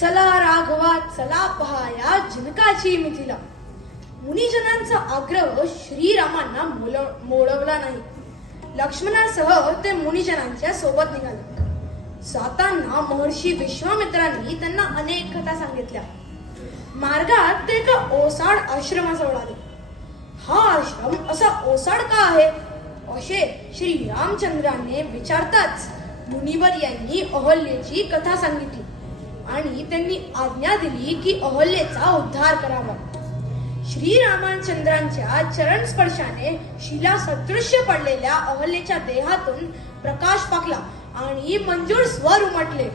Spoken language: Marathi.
चला राघवा चला पहाया जनकाची मिथिला. मुनिजनांचा आग्रह श्रीरामांना मोडवला नाही. लक्ष्मणासह ते मुनिजनांच्या सोबत निघाले. जाताना महर्षी विश्वामित्रांनी त्यांना अनेक कथा सांगितल्या. मार्गात ते एका ओसाड आश्रमाजवळ आले. हा आश्रम असा ओसाड का आहे असे श्री रामचंद्रांनी विचारताच मुनिवर यांनी अहल्येची कथा सांगितली आणि त्यांनी आज्ञा दिली की अहल्येचा उद्धार करावा. श्रीरामचंद्रांच्या चरण स्पर्शाने शिला सदृश्य पडलेल्या अहल्येच्या देहातून प्रकाश पाकला आणि मंजूळ स्वर उमटले.